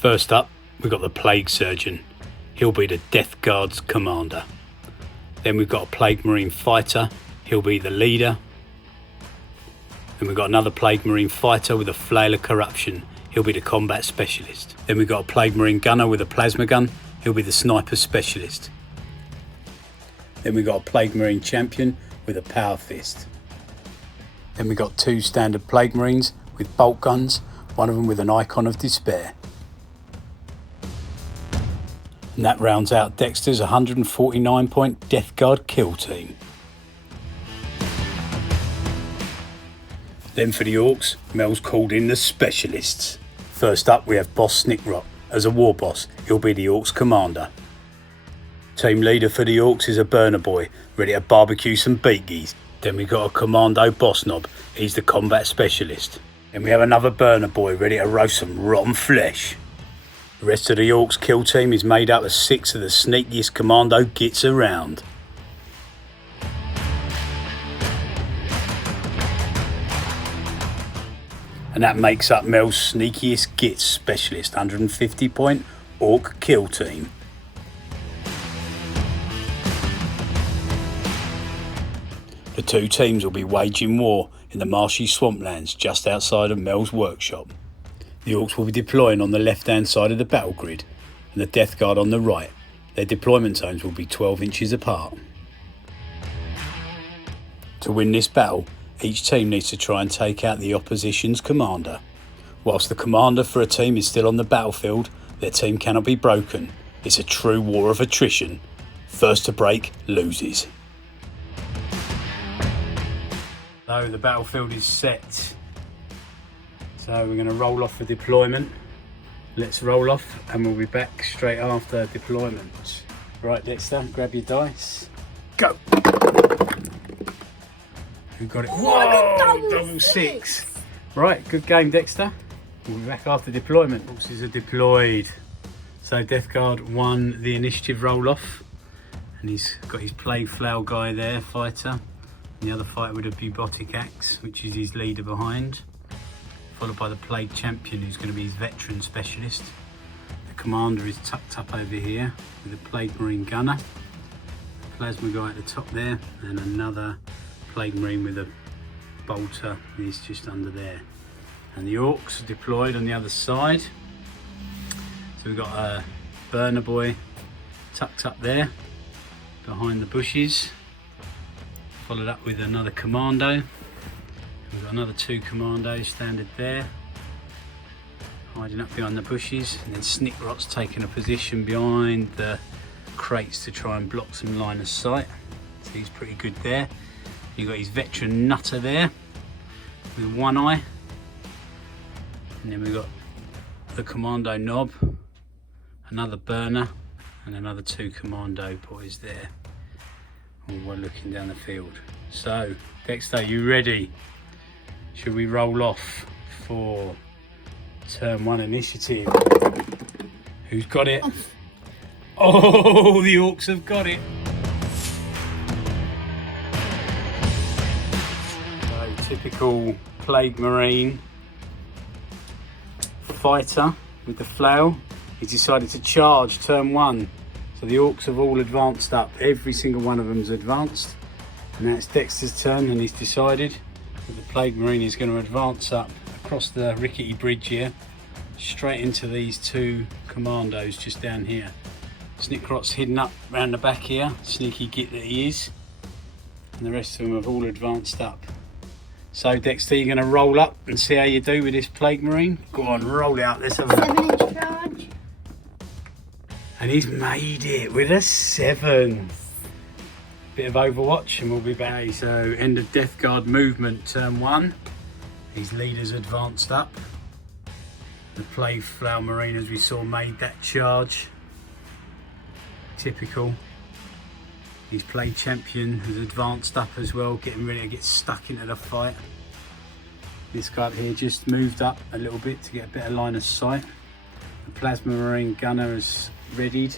First up, we've got the Plague Surgeon. He'll be the DEATHGUARD's commander. Then we've got a Plague Marine fighter. He'll be the leader. Then we've got another Plague Marine fighter with a Flail of Corruption. He'll be the combat specialist. Then we've got a Plague Marine gunner with a plasma gun. He'll be the sniper specialist. Then we've got a Plague Marine champion with a power fist. Then we've got 2 standard Plague Marines with bolt guns, one of them with an icon of despair. And that rounds out Dexter's 149-point DEATHGUARD kill team. Then for the Orcs, Mel's called in the specialists. First up we have Boss SNIKROT. As a war boss, he'll be the Orcs commander. Team leader for the Orcs is a burner boy, ready to barbecue some beakies. Then we got a commando boss knob, he's the combat specialist. Then we have another burner boy ready to roast some rotten flesh. The rest of the Orcs kill team is made up of 6 of the sneakiest commando gits around. And that makes up Mel's sneakiest gits specialist 150-point Orc kill team. The 2 teams will be waging war in the marshy swamplands just outside of Mel's workshop. The Orcs will be deploying on the left-hand side of the battle grid and the DEATHGUARD on the right. Their deployment zones will be 12 inches apart. To win this battle, each team needs to try and take out the opposition's commander. Whilst the commander for a team is still on the battlefield, their team cannot be broken. It's a true war of attrition. First to break loses. So the battlefield is set. So we're going to roll off for deployment. Let's roll off and we'll be back straight after deployment. Right, Dexter, grab your dice. Go! Who got it? Whoa! Double six. Right, good game, Dexter. We'll be back after deployment. Forces are deployed. So DEATHGUARD won the initiative roll off. And he's got his Plague Flail guy there, fighter. And the other fighter with a Bubotic Axe, which is his leader behind. Followed by the Plague Champion, who's going to be his veteran specialist. The commander is tucked up over here with a Plague Marine gunner. The plasma guy at the top there, and another Plague Marine with a bolter is just under there. And the Orcs are deployed on the other side. So we've got a burner boy tucked up there behind the bushes. Followed up with another commando. We've got another 2 commandos standard there, hiding up behind the bushes, and then SNIKROT's taken a position behind the crates to try and block some line of sight. So he's pretty good there. You've got his veteran nutter there with 1 eye, and then we've got the commando knob, another burner, and another 2 commando boys there. All well looking down the field. So Dexter, you ready? Should we roll off for turn 1 initiative? Who's got it? Oh, the Orcs have got it. So typical Plague Marine fighter with the flail. He's decided to charge turn 1. So the Orcs have all advanced up. Every single one of them's advanced. And now it's Dexter's turn, and he's decided the Plague Marine is going to advance up across the rickety bridge here, straight into these 2 commandos just down here. SNIKROT's hidden up round the back here, sneaky git that he is, and the rest of them have all advanced up. So Dexter, you're going to roll up and see how you do with this Plague Marine. Go on, roll out. Let's have a 7-inch charge. And he's made it with a 7. Bit of Overwatch and we'll be back. Okay, so end of DEATHGUARD movement, turn 1. His leaders advanced up. The Plague Flail Marine, as we saw, made that charge. Typical. His Plague Champion has advanced up as well, getting ready to get stuck into the fight. This guy up here just moved up a little bit to get a better line of sight. The Plasma Marine Gunner is readied.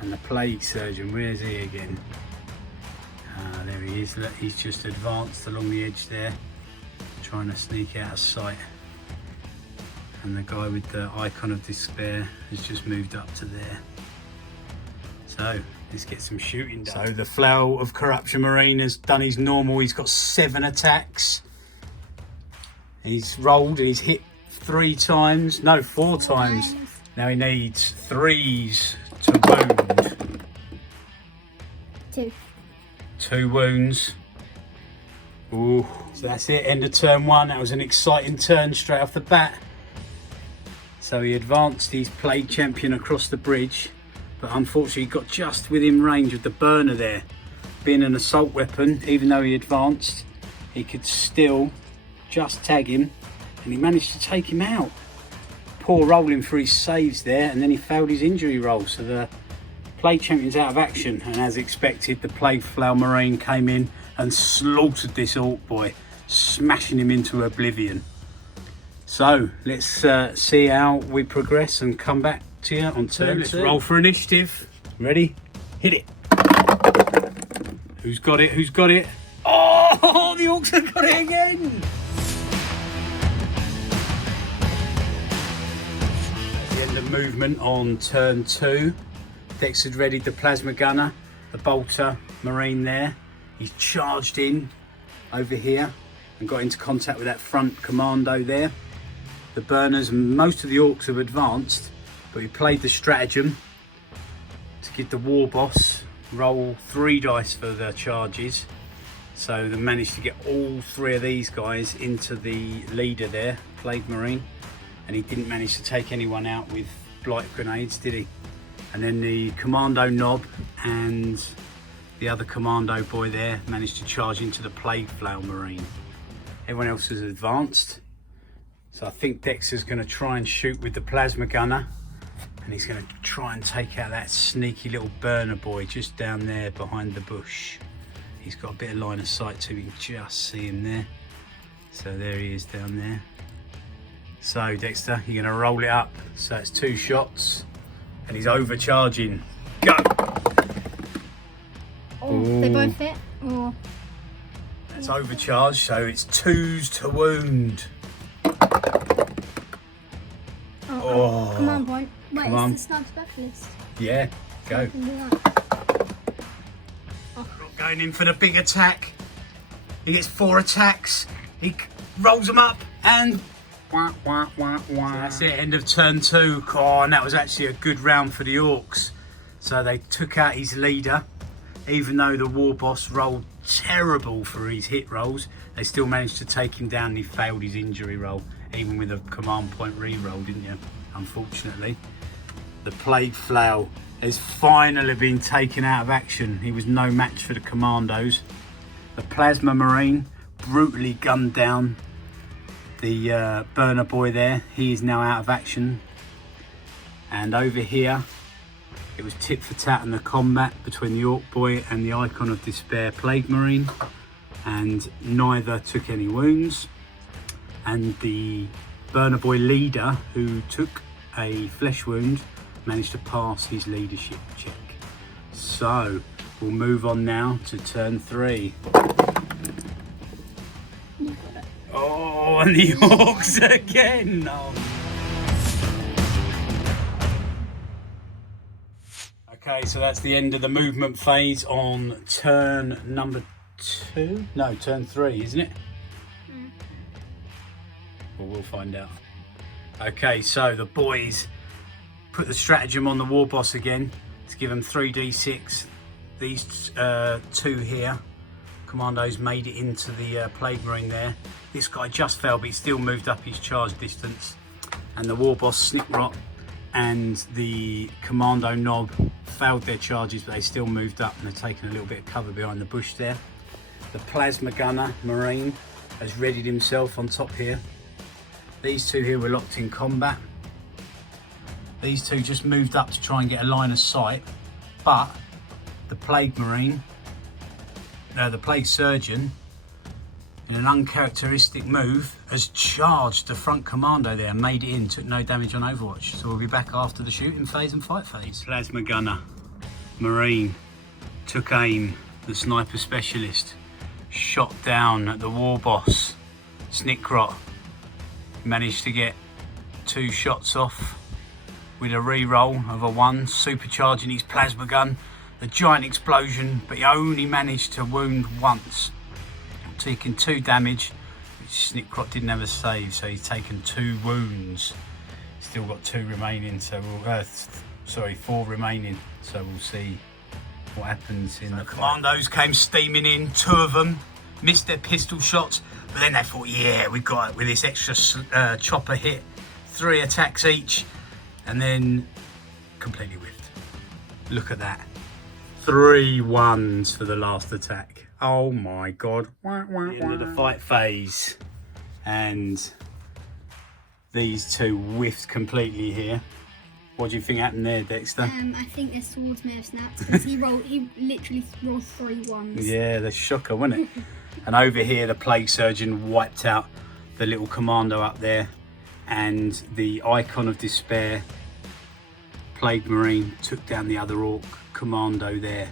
And the Plague Surgeon, where's he again? There he is. Look, he's just advanced along the edge there, trying to sneak out of sight. and the guy with the icon of despair has just moved up to there. So let's get some shooting done. So the Flower of Corruption Marine has done his normal. He's got 7 attacks. He's rolled and he's hit 4 times. Now he needs 3s to wound. 2 wounds. Ooh, so that's it, end of turn 1. That was an exciting turn straight off the bat. So he advanced his Plague Champion across the bridge, but unfortunately got just within range of the burner there. Being an assault weapon, even though he advanced, he could still just tag him, and he managed to take him out. Poor rolling for his saves there, and then he failed his injury roll, so the Plague Champion's out of action, and as expected, the Plague Flower Marine came in and slaughtered this Orc boy, smashing him into oblivion. So let's see how we progress and come back to you on turn 2. Let's roll for initiative. Ready? Hit it. Who's got it? Who's got it? Oh, the Orcs have got it again. That's the end of movement on turn 2. Dex had readied the Plasma Gunner, the Bolter Marine there. He's charged in over here and got into contact with that front commando there. The burners, most of the Orcs have advanced, but he played the stratagem to give the Warboss roll 3 dice for the charges. So they managed to get all 3 of these guys into the leader there, Plague Marine, and he didn't manage to take anyone out with blight grenades, did he? And then the commando knob and the other commando boy there managed to charge into the Plague Flower Marine. Everyone else has advanced. So I think Dexter's going to try and shoot with the Plasma Gunner, and he's going to try and take out that sneaky little burner boy just down there behind the bush. He's got a bit of line of sight too, you can just see him there. So there he is down there. So Dexter, you're going to roll it up. So it's 2 shots, and he's overcharging. Go! Oh, they both hit? Or... That's overcharged, so it's 2s to wound. Oh, command point. Wait, come on. it's the sniper specialist. Yeah, go. Going in for the big attack. He gets 4 attacks. He rolls them up and wah, wah, wah, wah. So that's it, end of turn 2. Oh, and that was actually a good round for the Orcs. So they took out his leader. Even though the Warboss rolled terrible for his hit rolls, they still managed to take him down, and he failed his injury roll, even with a command point re-roll, didn't you? Unfortunately. The Plague Flower has finally been taken out of action. He was no match for the commandos. The Plasma Marine brutally gunned down the burner boy there. He is now out of action. And over here, it was tit for tat in the combat between the Orc boy and the Icon of Despair Plague Marine, and neither took any wounds. And the burner boy leader, who took a flesh wound, managed to pass his leadership check. So we'll move on now to turn 3. Oh, and the Orcs again. Oh. Okay, so that's the end of the movement phase on turn number 2. No, turn 3, isn't it? Well, we'll find out. Okay, so the boys put the stratagem on the Warboss again to give them 3d6. These 2 here, commandos, made it into the Plague Marine there. This guy just fell, but he still moved up his charge distance. And the Warboss, SNIKROT, and the commando knob failed their charges, but they still moved up and they're taking a little bit of cover behind the bush there. The Plasma Gunner Marine has readied himself on top here. These 2 here were locked in combat. These 2 just moved up to try and get a line of sight, but the Plague Marine, the Plague Surgeon, in an uncharacteristic move, has charged the front commando there and made it in, took no damage on Overwatch. So we'll be back after the shooting phase and fight phase. Plasma Gunner Marine took aim, the sniper specialist, shot down at the Warboss, SNIKROT, managed to get 2 shots off with a re-roll of a 1, supercharging his plasma gun. The giant explosion, but he only managed to wound once, taking 2 damage. SNIKROT didn't have a save, so he's taken 2 wounds. Still got 2 remaining, so we'll, 4 remaining. So we'll see what happens in the commandos came steaming in. 2 of them missed their pistol shots, but then they thought, yeah, we got it with this extra chopper hit. 3 attacks each, and then completely whiffed. Look at that. 3 1s for the last attack. Oh my god. The end of the fight phase, and these 2 whiffed completely here. What do you think happened there, Dexter? I think their swords may have snapped because he literally rolled 3 1s. Yeah, the shocker, wasn't it? And over here, the plague surgeon wiped out the little commando up there, and the icon of despair, plague marine, took down the other orc commando there.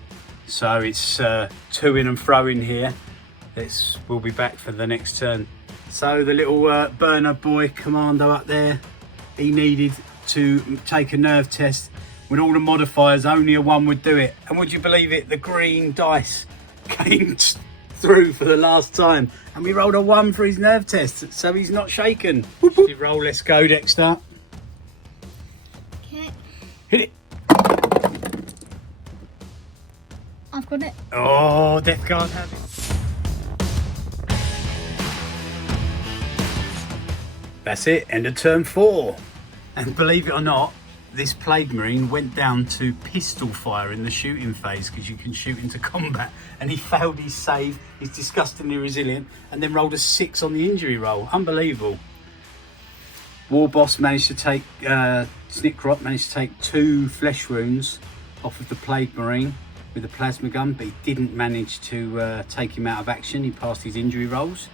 So it's 2 in and fro in here. We'll be back for the next turn. So the little BURNA boy commando up there, he needed to take a nerve test. With all the modifiers, only a 1 would do it. And would you believe it, the green dice came through for the last time, and we rolled a 1 for his nerve test, so he's not shaken. Whoop, whoop. Roll, let's go, Dexter. Okay. Hit it. I've got it. Oh, DEATHGUARD have it. That's it, end of turn 4. And believe it or not, this plague marine went down to pistol fire in the shooting phase, because you can shoot into combat, and he failed his save. He's disgustingly resilient, and then rolled a 6 on the injury roll. Unbelievable. WARBOSS managed to take, SNIKROT managed to take 2 flesh wounds off of the plague marine with a plasma gun, but he didn't manage to take him out of action. He passed his injury rolls.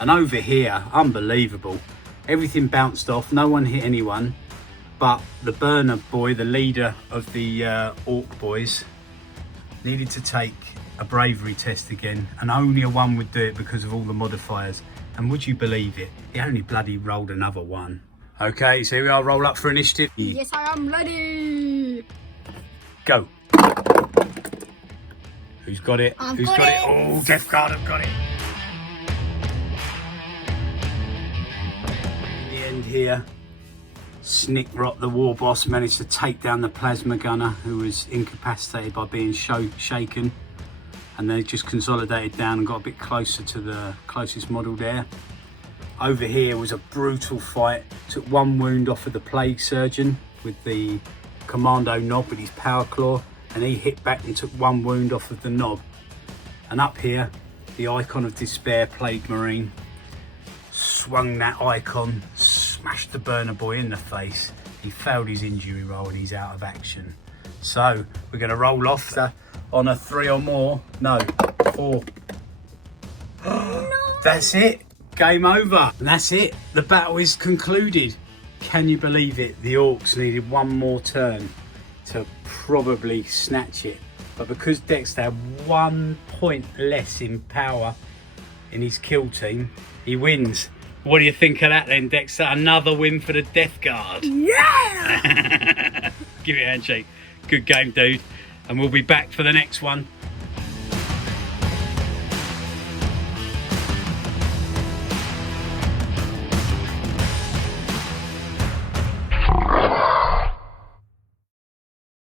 And over here, unbelievable. Everything bounced off, no one hit anyone, but the BURNA boy, the leader of the orc boys, needed to take a bravery test again, and only a 1 would do it because of all the modifiers. And would you believe it, he only bloody rolled another 1. Okay, so here we are, roll up for initiative. Yes, I am ready. Go. Who's got it? Who's got it? Oh, DEATHGUARD have got it. Here, SNIKROT, the WARBOSS, managed to take down the plasma gunner, who was incapacitated by being shaken, and they just consolidated down and got a bit closer to the closest model there. Over here was a brutal fight. Took 1 wound off of the plague surgeon with the commando knob with his power claw, and he hit back and took 1 wound off of the knob. And up here, the icon of despair, plague marine, swung that icon, smashed the BURNA boy in the face. He failed his injury roll and he's out of action. So we're going to roll off on a 3 or more. No, 4. No. That's it. Game over. And that's it. The battle is concluded. Can you believe it? The orcs needed 1 more turn to probably snatch it. But because Dexter had 1 point less in power in his kill team, he wins. What do you think of that then, Dexter? Another win for the DEATHGUARD. Yeah! Give it a handshake. Good game, dude. And we'll be back for the next one.